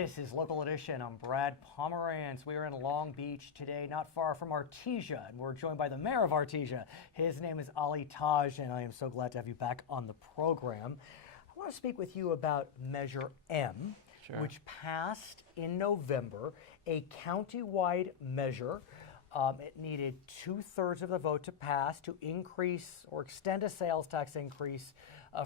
This is Local Edition. I'm Brad Pomerance. We are in Long Beach today, not far from Artesia, and we're joined by the mayor of Artesia. His name is Ali Taj, and I am so glad to have you back on the program. I want to speak with you about Measure M, which passed in November, a county-wide measure. It needed 2/3 of the vote to pass to increase or extend a sales tax increase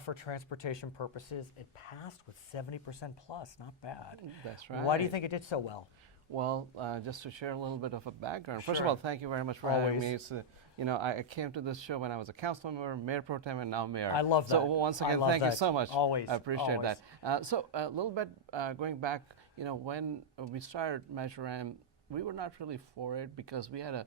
for transportation purposes. It passed with 70% plus, not bad. That's right. Why do you think it did so well? Well, just to share a little bit of a background. First of all, thank you very much for having me. It's, I came to this show when I was a council member, mayor pro tem, and now mayor. I love that. So once again, thank you so much. Always. I appreciate that. So a little bit going back, when we started Measure M, we were not really for it because we had a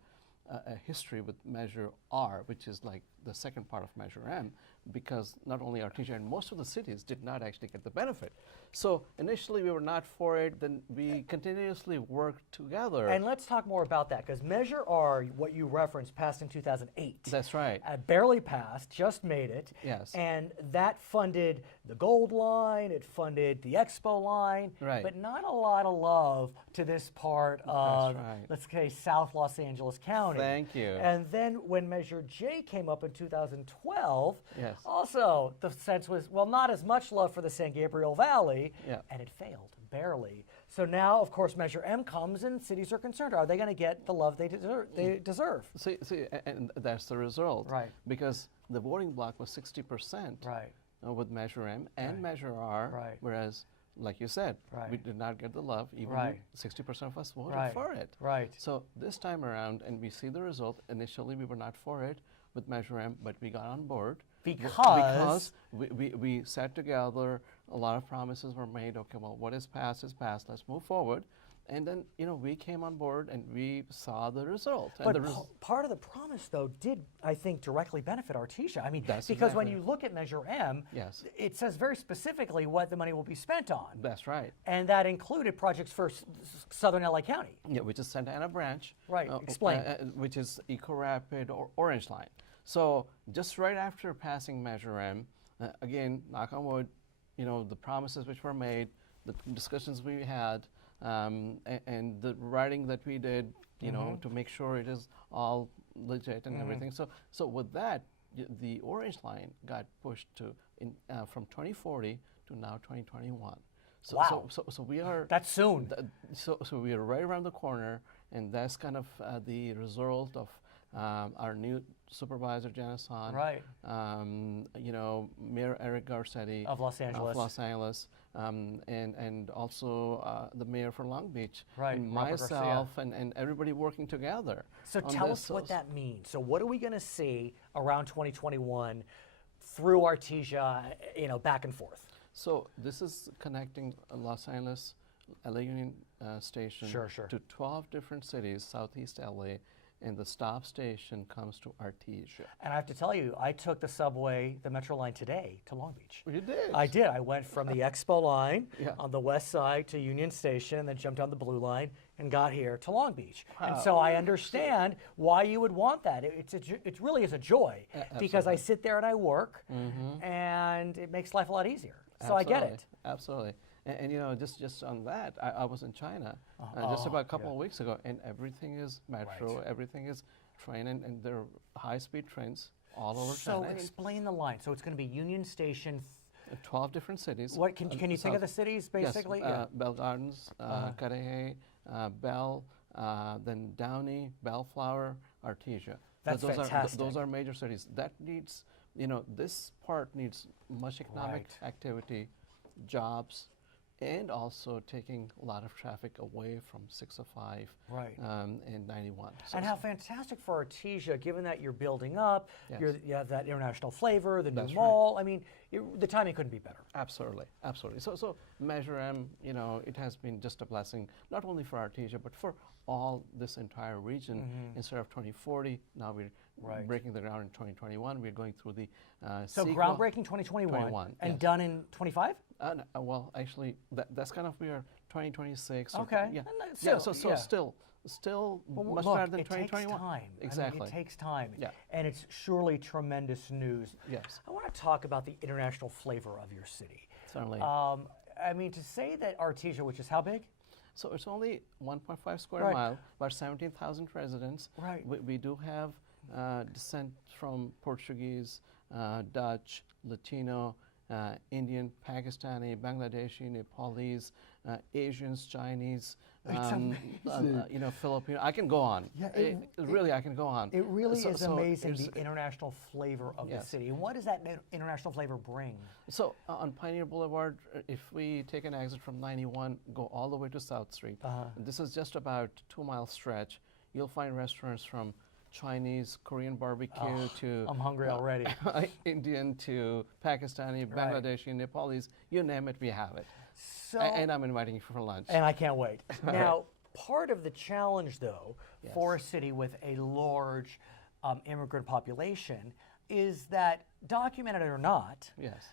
history with Measure R, which is like the second part of Measure M, because not only Artesia and most of the cities did not actually get the benefit. So initially we were not for it, then we continuously worked together. And let's talk more about that, because Measure R, what you referenced, passed in 2008. That's right. Barely passed, just made it. Yes. And that funded the Gold Line, it funded the Expo Line, right. But not a lot of love to this part of, let's say, South Los Angeles County. Thank you. And then when Measure J came up in 2012, yes. Also the sense was, well, not as much love for the San Gabriel Valley, and it failed, barely. So now, of course, Measure M comes and cities are concerned. Are they going to get the love they deserve? See, and that's the result. Right. Because the voting block was 60%. Right. With Measure M and Measure R, whereas, like you said, we did not get the love, even 60% of us voted for it. Right. So this time around, and we see the result, initially we were not for it with Measure M, but we got on board. Because we sat together, a lot of promises were made, okay, well, what is passed, let's move forward. And then, we came on board and we saw the result. But part of the promise, though, did, I think, directly benefit Artesia. I mean, that's because when you look at Measure M, it says very specifically what the money will be spent on. That's right. And that included projects for Southern LA County. Yeah, which is Santa Ana Branch. Right, explain. Which is Eco-Rapid or Orange Line. So just right after passing Measure M, again, knock on wood, the promises which were made, the discussions we had, and the writing that we did, to make sure it is all legit and everything. So with that, the Orange Line got pushed to from 2040 to now 2021. So, wow. So we are. That's soon. So we are right around the corner, and that's kind of the result of our new supervisor, Janice Hahn. Right. Mayor Eric Garcetti of Los Angeles. And also the mayor for Long Beach. Right. And myself and everybody working together. So tell us what that means. So what are we going to see around 2021 through Artesia, back and forth? So this is connecting Los Angeles, LA Union Station to 12 different cities, Southeast LA, and the stop station comes to Artesia. And I have to tell you, I took the subway, the Metro line today to Long Beach. You did? I did. I went from the Expo line on the west side to Union Station, and then jumped on the Blue Line and got here to Long Beach. Wow. And so I understand why you would want that. It really is a joy because I sit there and I work, and it makes life a lot easier. So I get it. Absolutely. And just on that, I was in China just about a couple of weeks ago, and everything is metro, everything is train, and there are high-speed trains all over China. So explain the line. So it's going to be Union Station. 12 different cities. What can you think of the cities, basically? Yes, Bell Gardens, Cudahy, Bell, then Downey, Bellflower, Artesia. That's fantastic. Those are major cities. That needs, this part needs much economic activity, jobs, and also taking a lot of traffic away from 605 and 91. And how fantastic for Artesia, given that you're building up, you have that international flavor, the new mall. I mean, the timing couldn't be better. Absolutely, absolutely. So Measure M, it has been just a blessing, not only for Artesia, but for all this entire region. Instead of 2040, now we're breaking the ground in 2021. We're going through the So groundbreaking 2021 and done in 25? Well, actually, that's kind of where 2026. Okay. Still much better than 2021. It takes time. Exactly. I mean, it takes time. Yeah. And it's surely tremendous news. Yes. I want to talk about the international flavor of your city. Certainly. I mean, to say that Artesia, which is how big? So it's only 1.5 square Right. mile, about 17,000 residents. Right. We do have descent from Portuguese, Dutch, Latino, Indian, Pakistani, Bangladeshi, Nepalese, Asians, Chinese, It's amazing. Filipino. I can go on. Yeah, Really, I can go on. It really So- is so amazing, here's- the international flavor of the Yes. city. And what does that international flavor bring? So on Pioneer Boulevard, if we take an exit from 91, go all the way to South Street, this is just about 2 mile stretch. You'll find restaurants from Chinese, Korean barbecue to I'm hungry already. Indian to Pakistani, Bangladeshi, Nepalese, you name it, we have it. So, And I'm inviting you for lunch. and I can't wait. Now, part of the challenge, though, Yes. for a city with a large immigrant population is that, documented or not, Yes.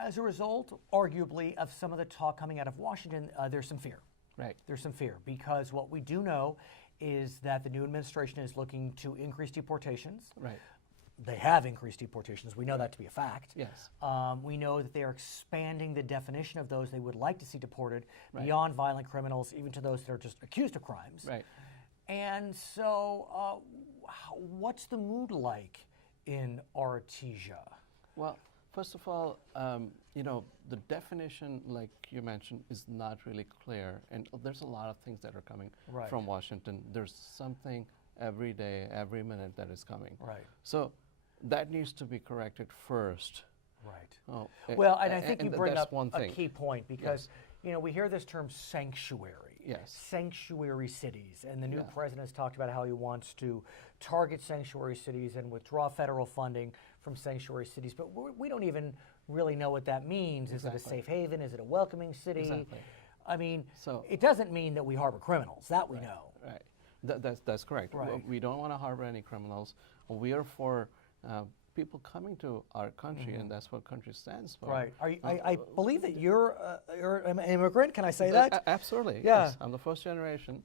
as a result, arguably, of some of the talk coming out of Washington, there's some fear. Right. There's some fear because what we do know is that the new administration is looking to increase deportations. Right. They have increased deportations. We know that to be a fact. Yes. We know that they are expanding the definition of those they would like to see deported Right. beyond violent criminals, even to those that are just accused of crimes. Right. And so, what's the mood like in Artesia? Well, first of all, the definition, like you mentioned, is not really clear, and there's a lot of things that are coming Right. from Washington. There's something every day, every minute that is coming. Right. So that needs to be corrected first. Right. Oh, Well, and I think you bring that's up one a thing. key point because we hear this term sanctuary. Yes. Sanctuary cities, and the new Yeah. president has talked about how he wants to target sanctuary cities and withdraw federal funding from sanctuary cities. But we don't even really know what that means. Is it a Exactly. safe haven? Is it a welcoming city? Exactly. I mean, So- it doesn't mean that we harbor criminals. That we know. Right. That's correct. Right. We don't want to harbor any criminals. We are for people coming to our country, and that's what country stands for. Right. I believe that you're an immigrant. Can I say that? Absolutely. Yeah. Yes. I'm the first generation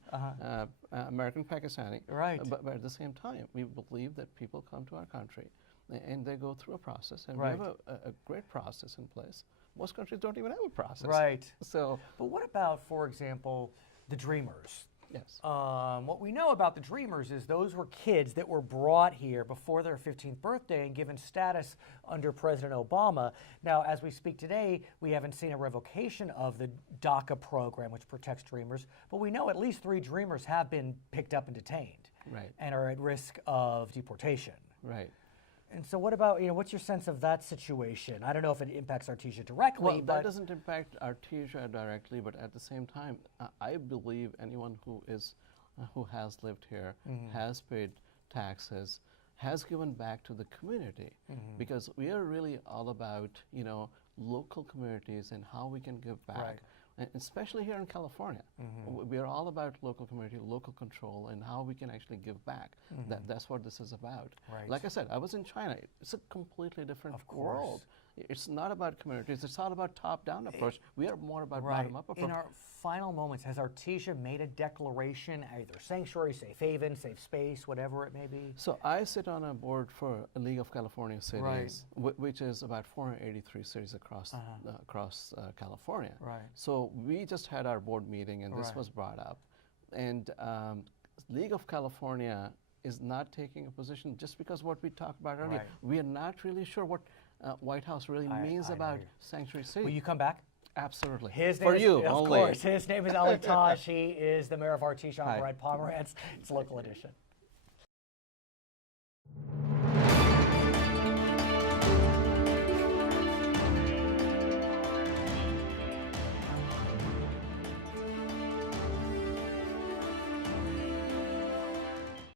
American Pakistani. Right. But at the same time, we believe that people come to our country and they go through a process, and Right. we have a great process in place. Most countries don't even have a process. Right. So, But what about, for example, the Dreamers? yes. What we know about the Dreamers is those were kids that were brought here before their 15th birthday and given status under President Obama. Now, as we speak today, we haven't seen a revocation of the DACA program, which protects Dreamers, but we know at least 3 Dreamers have been picked up and detained Right. and are at risk of deportation. Right. And so what about, what's your sense of that situation? I don't know if it impacts Artesia directly, Well, but that doesn't impact Artesia directly, but at the same time, I believe anyone who has lived here, has paid taxes, has given back to the community, because we are really all about local communities and how we can give back. Right. And especially here in California, we are all about local community, local control, and how we can actually give back. That's what this is about. Right. Like I said, I was in China. It's a completely different Of course. world. It's not about communities. It's all about top-down approach. We are more about right. bottom-up approach. In our final moments, has Artesia made a declaration, either sanctuary, safe haven, safe space, whatever it may be? So I sit on a board for a League of California Cities, Right. which is about 483 cities across California. Right. So we just had our board meeting, and this Right. was brought up. And League of California is not taking a position just because what we talked about earlier. Right. We are not really sure what White House really means I about know. sanctuary city. Will you come back? Absolutely. His name for is, you of only. course. His name is Ali Taj. He is the mayor of Artesia. I'm Hi. Brad Pomerance. It's Local Edition.